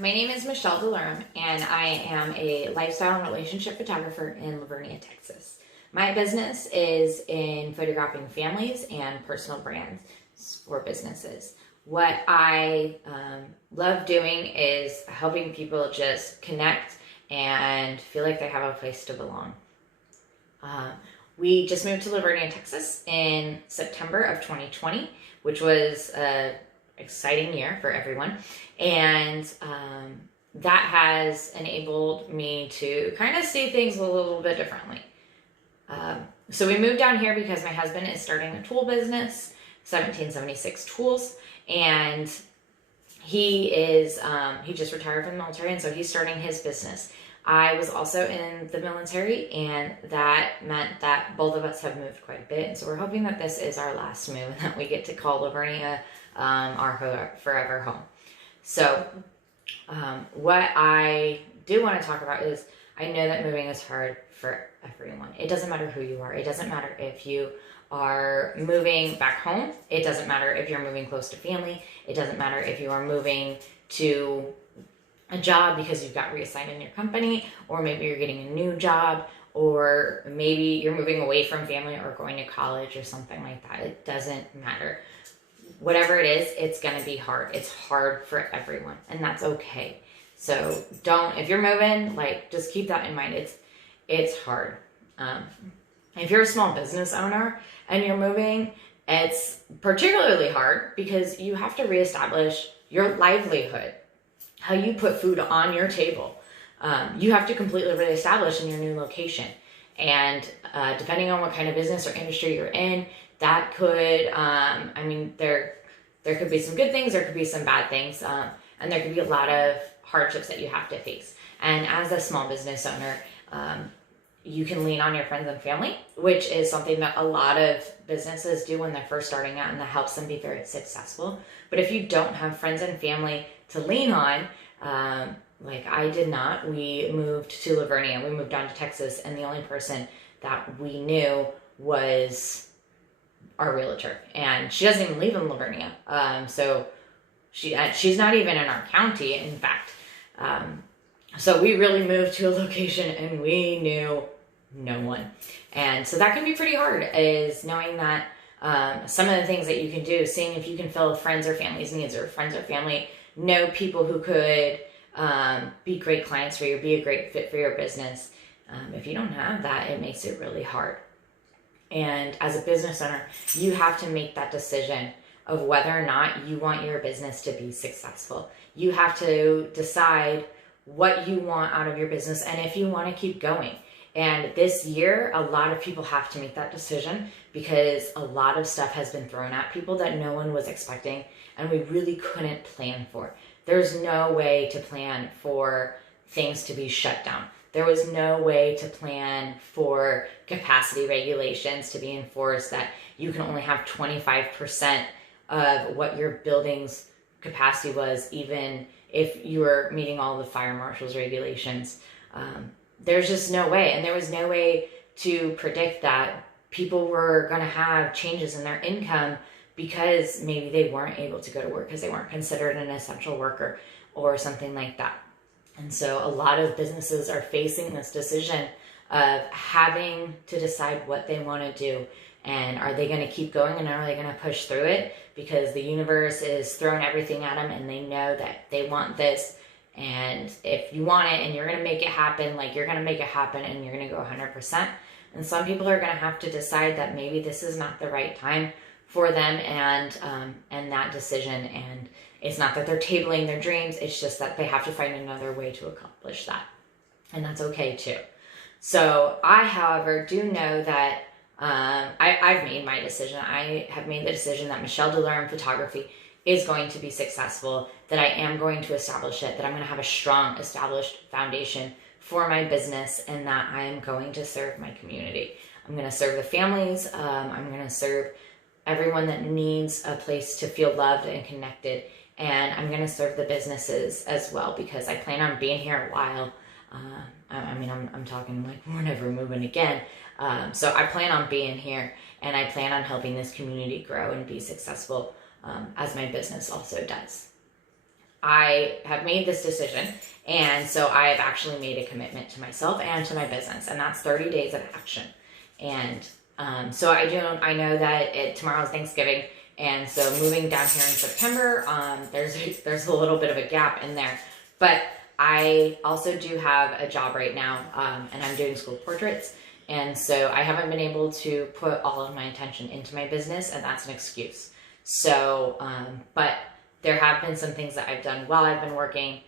My name is Michelle Delerme, and I am a lifestyle and relationship photographer in Lavernia, Texas. My business is in photographing families and personal brands for businesses. What I love doing is helping people just connect and feel like they have a place to belong. We just moved to Lavernia, Texas in September of 2020, which was an exciting year for everyone. And that has enabled me to kind of see things a little bit differently. So we moved down here because my husband is starting a tool business, 1776 Tools, and he just retired from the military, and so he's starting his business. I was also in the military, and that meant that both of us have moved quite a bit. And so we're hoping that this is our last move and that we get to call Lavernia our forever home. So what I do want to talk about is I know that moving is hard for everyone. It doesn't matter who you are. It doesn't matter if you are moving back home. It doesn't matter if you're moving close to family. It doesn't matter if you are moving to a job because you've got reassigned in your company, or maybe you're getting a new job, or maybe you're moving away from family or going to college or something like that. It doesn't matter. Whatever it is, it's going to be hard. It's hard for everyone, and that's okay. So if you're moving, just keep that in mind. It's hard. If you're a small business owner and you're moving, it's particularly hard because you have to reestablish your livelihood, how you put food on your table. You have to completely reestablish in your new location. And depending on what kind of business or industry you're in, that could, there could be some good things, there could be some bad things, and there could be a lot of hardships that you have to face. And as a small business owner, you can lean on your friends and family, which is something that a lot of businesses do when they're first starting out, and that helps them be very successful. But if you don't have friends and family to lean on, like I did not, we moved to Lavernia, we moved down to Texas, and the only person that we knew was our realtor, and she doesn't even live in Lavernia. So she's not even in our county, in fact. So we really moved to a location and we knew no one. And so that can be pretty hard, is knowing that some of the things that you can do, seeing if you can fill friends or family's needs, or friends or family know people who could be great clients for you, be a great fit for your business. If you don't have that, it makes it really hard. And as a business owner, you have to make that decision of whether or not you want your business to be successful. You have to decide what you want out of your business and if you want to keep going. And this year, a lot of people have to make that decision because a lot of stuff has been thrown at people that no one was expecting and we really couldn't plan for. There's no way to plan for things to be shut down. There was no way to plan for capacity regulations to be enforced, that you can only have 25% of what your building's capacity was, even if you were meeting all the fire marshal's regulations. There's just no way. And there was no way to predict that people were going to have changes in their income because maybe they weren't able to go to work because they weren't considered an essential worker or something like that. And so a lot of businesses are facing this decision of having to decide what they want to do. And are they going to keep going, and are they going to push through it because the universe is throwing everything at them and they know that they want this. And if you want it and you're going to make it happen, you're going to make it happen and you're going to go 100%. And some people are going to have to decide that maybe this is not the right time for them and that decision. And it's not that they're tabling their dreams. It's just that they have to find another way to accomplish that. And that's okay too. So I, however, do know that I've made my decision. I have made the decision that Michelle Delerme Photography is going to be successful, that I am going to establish it, that I'm going to have a strong established foundation for my business, and that I am going to serve my community. I'm going to serve the families. I'm going to serve everyone that needs a place to feel loved and connected. And I'm going to serve the businesses as well, because I plan on being here a while. I'm talking we're never moving again. So I plan on being here, and I plan on helping this community grow and be successful, as my business also does. I have made this decision, and so I have actually made a commitment to myself and to my business, and that's 30 days of action. And so I know that tomorrow's Thanksgiving, and so moving down here in September, there's a little bit of a gap in there. But I also do have a job right now, and I'm doing school portraits. And so I haven't been able to put all of my attention into my business, and that's an excuse. So, but there have been some things that I've done while I've been working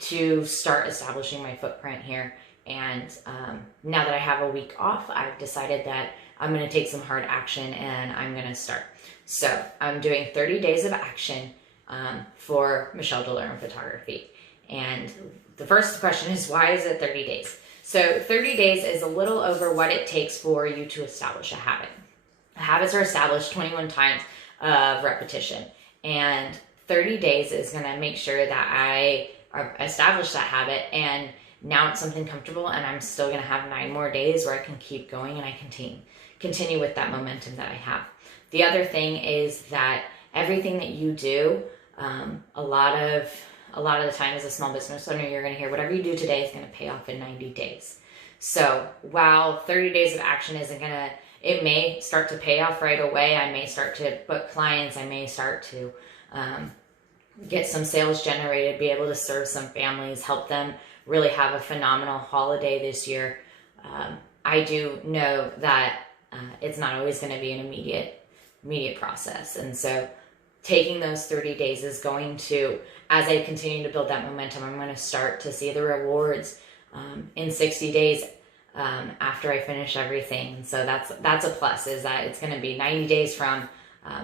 to start establishing my footprint here. And now that I have a week off, I've decided that I'm going to take some hard action and I'm going to start. So I'm doing 30 days of action for Michelle DeLauren Photography. And the first question is, why is it 30 days? So 30 days is a little over what it takes for you to establish a habit. Habits are established 21 times of repetition. And 30 days is going to make sure that I establish that habit, and now it's something comfortable, and I'm still going to have 9 more days where I can keep going and I continue with that momentum that I have. The other thing is that everything that you do, a lot of the time as a small business owner, you're going to hear whatever you do today is going to pay off in 90 days. So while 30 days of action it may start to pay off right away. I may start to book clients. I may start to get some sales generated, be able to serve some families, help them really have a phenomenal holiday this year. I do know that it's not always going to be an immediate process. And so taking those 30 days is going to, as I continue to build that momentum, I'm going to start to see the rewards in 60 days after I finish everything. And so that's a plus, is that it's going to be 90 days from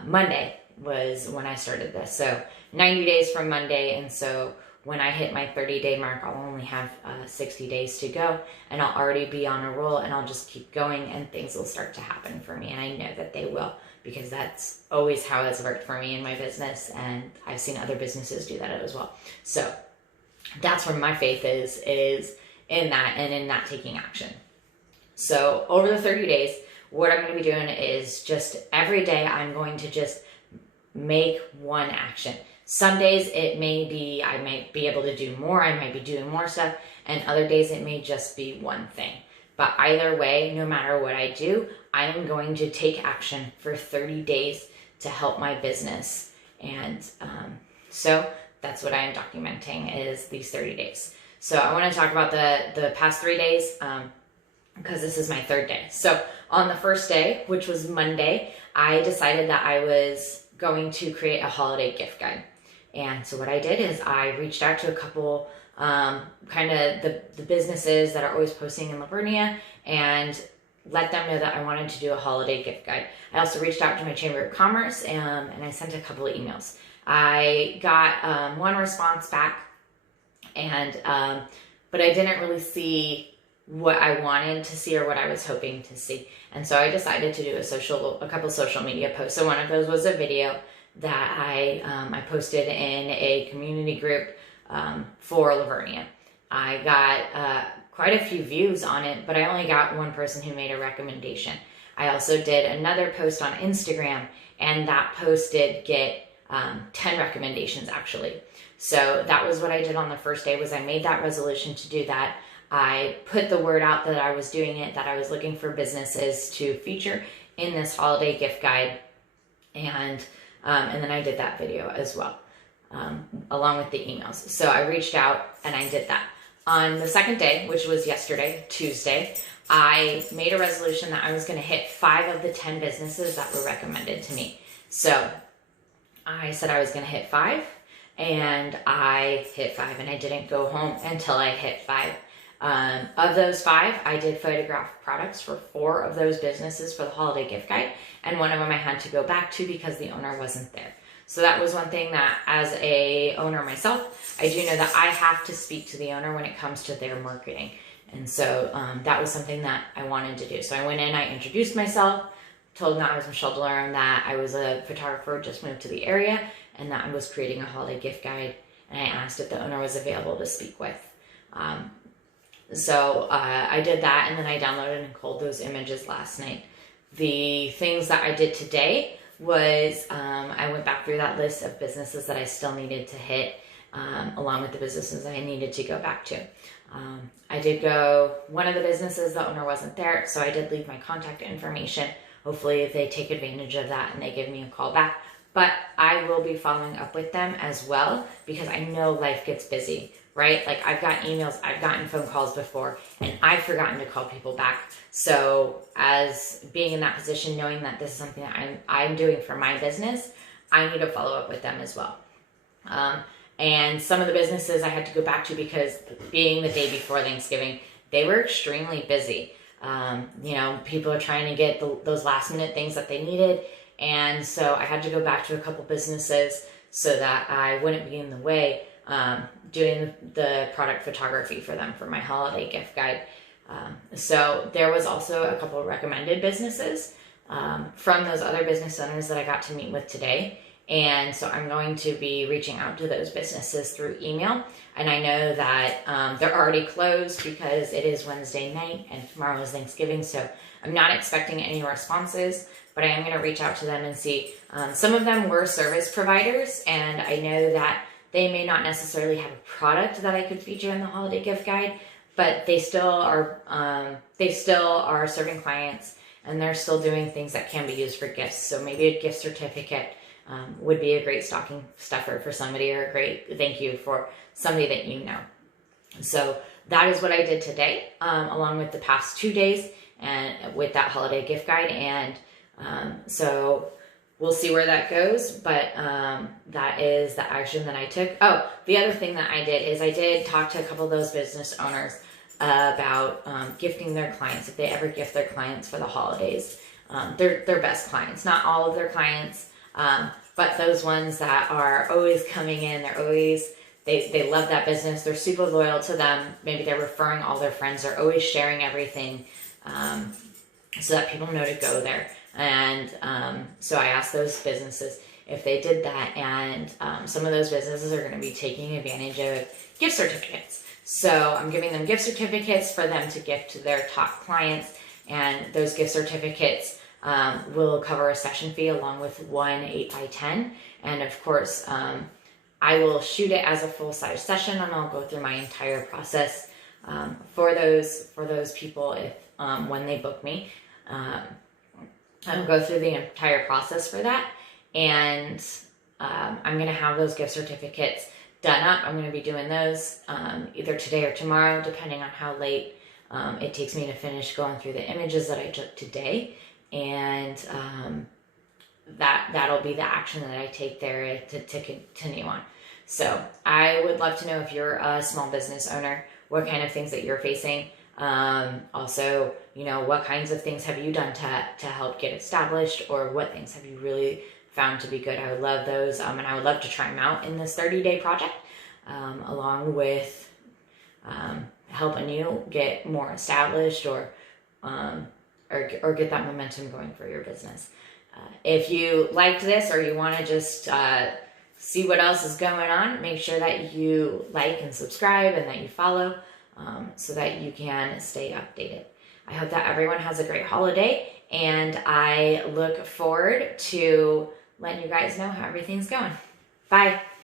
Monday was when I started this. So 90 days from Monday. And so when I hit my 30-day mark, I'll only have 60 days to go, and I'll already be on a roll, and I'll just keep going, and things will start to happen for me. And I know that they will, because that's always how it's worked for me in my business, and I've seen other businesses do that as well. So that's where my faith is in that, and in that taking action. So over the 30 days, what I'm going to be doing is just every day I'm going to just make one action. Some days it may be, I might be able to do more, I might be doing more stuff, and other days it may just be one thing. But either way, no matter what I do, I am going to take action for 30 days to help my business. And so that's what I am documenting, is these 30 days. So I want to talk about the past 3 days, because this is my third day. So on the first day, which was Monday, I decided that I was going to create a holiday gift guide. And so what I did is I reached out to a couple kind of the businesses that are always posting in Lavernia, and let them know that I wanted to do a holiday gift guide. I also reached out to my Chamber of Commerce, and I sent a couple of emails. I got one response back, and but I didn't really see what I wanted to see or what I was hoping to see. And so I decided to do a couple social media posts. So one of those was a video that I posted in a community group for Lavernia. I got quite a few views on it, but I only got one person who made a recommendation. I also did another post on Instagram, and that post did get 10 recommendations actually. So that was what I did on the first day, was I made that resolution to do that. I put the word out that I was doing it, that I was looking for businesses to feature in this holiday gift guide. And then I did that video as well, along with the emails. So I reached out and I did that. On the second day, which was yesterday, Tuesday, I made a resolution that I was going to hit 5 of the 10 businesses that were recommended to me. So I said I was going to hit 5, and I hit 5, and I didn't go home until I hit 5. Of those 5, I did photograph products for 4 of those businesses for the holiday gift guide, and one of them I had to go back to because the owner wasn't there. So that was one thing that, as a owner myself, I do know that I have to speak to the owner when it comes to their marketing. And so that was something that I wanted to do. So I went in, I introduced myself, told them that I was Michelle DeLauren, that I was a photographer, just moved to the area, and that I was creating a holiday gift guide. And I asked if the owner was available to speak with. So I did that, and then I downloaded and culled those images last night. The things that I did today was I went back through that list of businesses that I still needed to hit, along with the businesses I needed to go back to. I did go, one of the businesses, the owner wasn't there, so I did leave my contact information. Hopefully if they take advantage of that and they give me a call back. But I will be following up with them as well, because I know life gets busy, right? Like, I've got emails, I've gotten phone calls before, and I've forgotten to call people back. So as being in that position, knowing that this is something that I'm doing for my business, I need to follow up with them as well. And some of the businesses I had to go back to, because being the day before Thanksgiving, they were extremely busy. People are trying to get those last minute things that they needed. And so I had to go back to a couple businesses so that I wouldn't be in the way, doing the product photography for them for my holiday gift guide. So there was also a couple of recommended businesses from those other business owners that I got to meet with today. And so I'm going to be reaching out to those businesses through email. And I know that they're already closed because it is Wednesday night and tomorrow is Thanksgiving. So I'm not expecting any responses, but I am going to reach out to them and see. Some of them were service providers, and I know that they may not necessarily have a product that I could feature in the holiday gift guide, but they still are serving clients, and they're still doing things that can be used for gifts. So maybe a gift certificate would be a great stocking stuffer for somebody, or a great thank you for somebody that you know. So that is what I did today, along with the past 2 days, and with that holiday gift guide. And so we'll see where that goes, but that is the action that I took. Oh, the other thing that I did is I did talk to a couple of those business owners about gifting their clients, if they ever gift their clients for the holidays. Their best clients, not all of their clients, but those ones that are always coming in, they love that business, they're super loyal to them, maybe they're referring all their friends, they're always sharing everything, so that people know to go there. And so I asked those businesses if they did that, and some of those businesses are going to be taking advantage of gift certificates. So I'm giving them gift certificates for them to gift to their top clients, and those gift certificates will cover a session fee along with one 8x10. And of course, I will shoot it as a full-size session, and I'll go through my entire process for those people if when they book me. I'll go through the entire process for that, and I'm going to have those gift certificates done up. I'm going to be doing those either today or tomorrow, depending on how late it takes me to finish going through the images that I took today. And that'll be the action that I take there to continue on. So I would love to know, if you're a small business owner, what kind of things that you're facing. Also, what kinds of things have you done to help get established, or what things have you really found to be good? I would love those, and I would love to try them out in this 30-day project, along with helping you get more established, or get that momentum going for your business. If you liked this, or you want to just see what else is going on, make sure that you like and subscribe, and that you follow, so that you can stay updated. I hope that everyone has a great holiday, and I look forward to letting you guys know how everything's going. Bye.